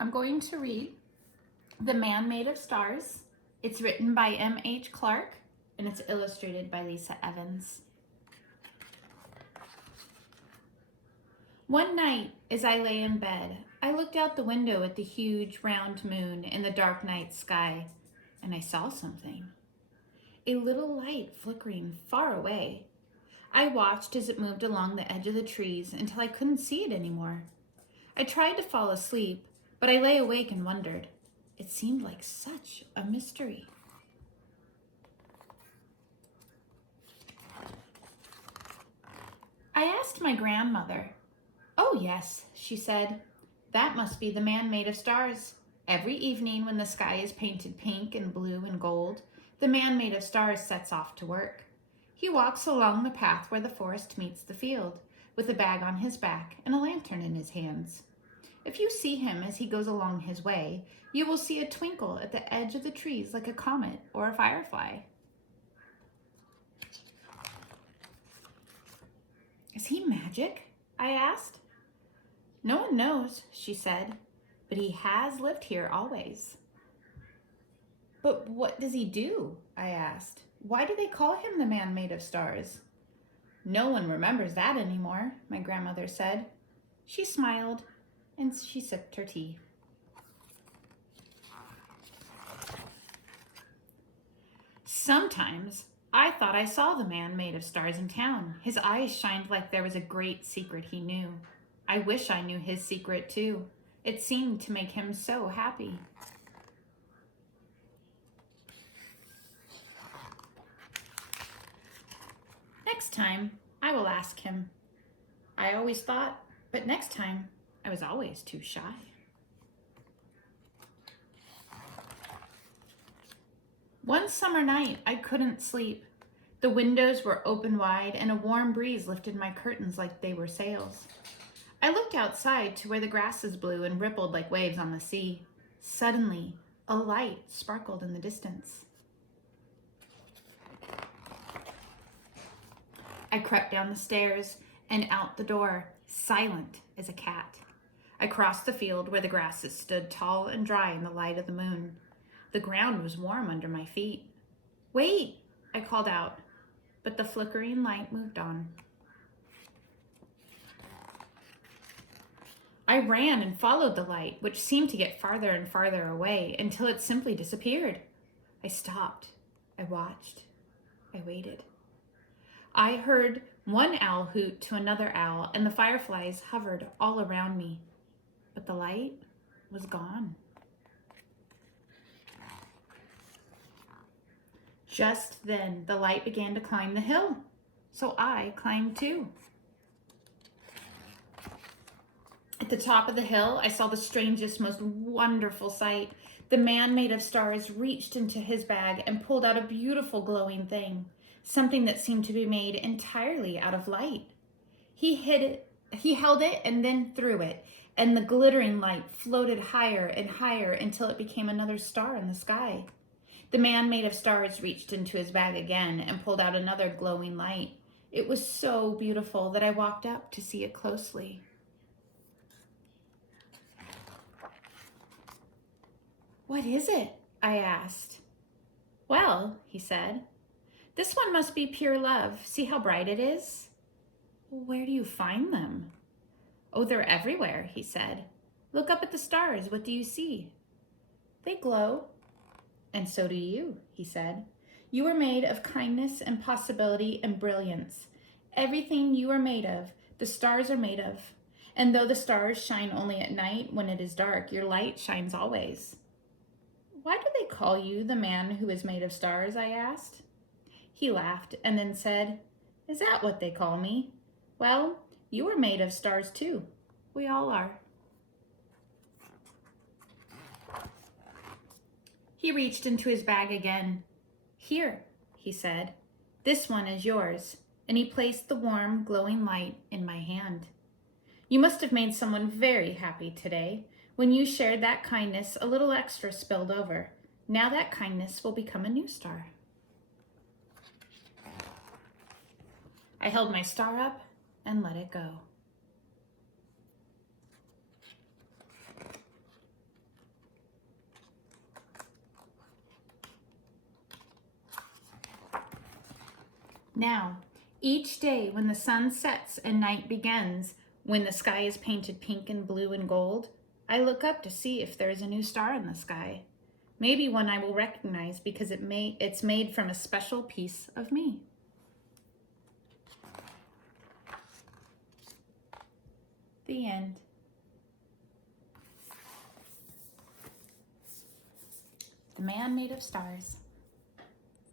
I'm going to read The Man Made of Stars. It's written by M.H. Clark and it's illustrated by Lisa Evans. One night, as I lay in bed, I looked out the window at the huge round moon in the dark night sky, and I saw something. A little light flickering far away. I watched as it moved along the edge of the trees until I couldn't see it anymore. I tried to fall asleep, but I lay awake and wondered. It seemed like such a mystery. I asked my grandmother. "Oh yes," she said, "that must be the man made of stars. Every evening when the sky is painted pink and blue and gold, the man made of stars sets off to work. He walks along the path where the forest meets the field, with a bag on his back and a lantern in his hands. If you see him as he goes along his way, you will see a twinkle at the edge of the trees like a comet or a firefly." "Is he magic?" I asked. "No one knows," she said, "but he has lived here always." "But what does he do?" I asked. "Why do they call him the man made of stars?" "No one remembers that anymore," my grandmother said. She smiled and she sipped her tea. Sometimes I thought I saw the man made of stars in town. His eyes shined like there was a great secret he knew. I wish I knew his secret too. It seemed to make him so happy. Next time, I will ask him. I always thought, but next time, I was always too shy. One summer night, I couldn't sleep. The windows were open wide and a warm breeze lifted my curtains like they were sails. I looked outside to where the grasses blew and rippled like waves on the sea. Suddenly, a light sparkled in the distance. I crept down the stairs and out the door, silent as a cat. I crossed the field where the grasses stood tall and dry in the light of the moon. The ground was warm under my feet. "Wait," I called out, but the flickering light moved on. I ran and followed the light, which seemed to get farther and farther away until it simply disappeared. I stopped. I watched. I waited. I heard one owl hoot to another owl, and the fireflies hovered all around me. But the light was gone. Just then, the light began to climb the hill, so I climbed too. At the top of the hill, I saw the strangest, most wonderful sight. The man made of stars reached into his bag and pulled out a beautiful glowing thing, something that seemed to be made entirely out of light. He held it and then threw it, and the glittering light floated higher and higher until it became another star in the sky. The man made of stars reached into his bag again and pulled out another glowing light. It was so beautiful that I walked up to see it closely. "What is it?" I asked. "Well," he said, "this one must be pure love. See how bright it is?" "Where do you find them?" "Oh, they're everywhere," he said. "Look up at the stars. What do you see?" "They glow." "And so do you," he said. "You are made of kindness and possibility and brilliance. Everything you are made of, the stars are made of. And though the stars shine only at night when it is dark, your light shines always." "Why do they call you the man who is made of stars?" I asked. He laughed and then said, "Is that what they call me? Well, you are made of stars too. We all are." He reached into his bag again. "Here," he said, "this one is yours," and he placed the warm, glowing light in my hand. "You must have made someone very happy today. When you shared that kindness, a little extra spilled over. Now that kindness will become a new star." I held my star up and let it go. Now, each day when the sun sets and night begins, when the sky is painted pink and blue and gold, I look up to see if there is a new star in the sky. Maybe one I will recognize because it's made from a special piece of me. The end. The Man Made of Stars.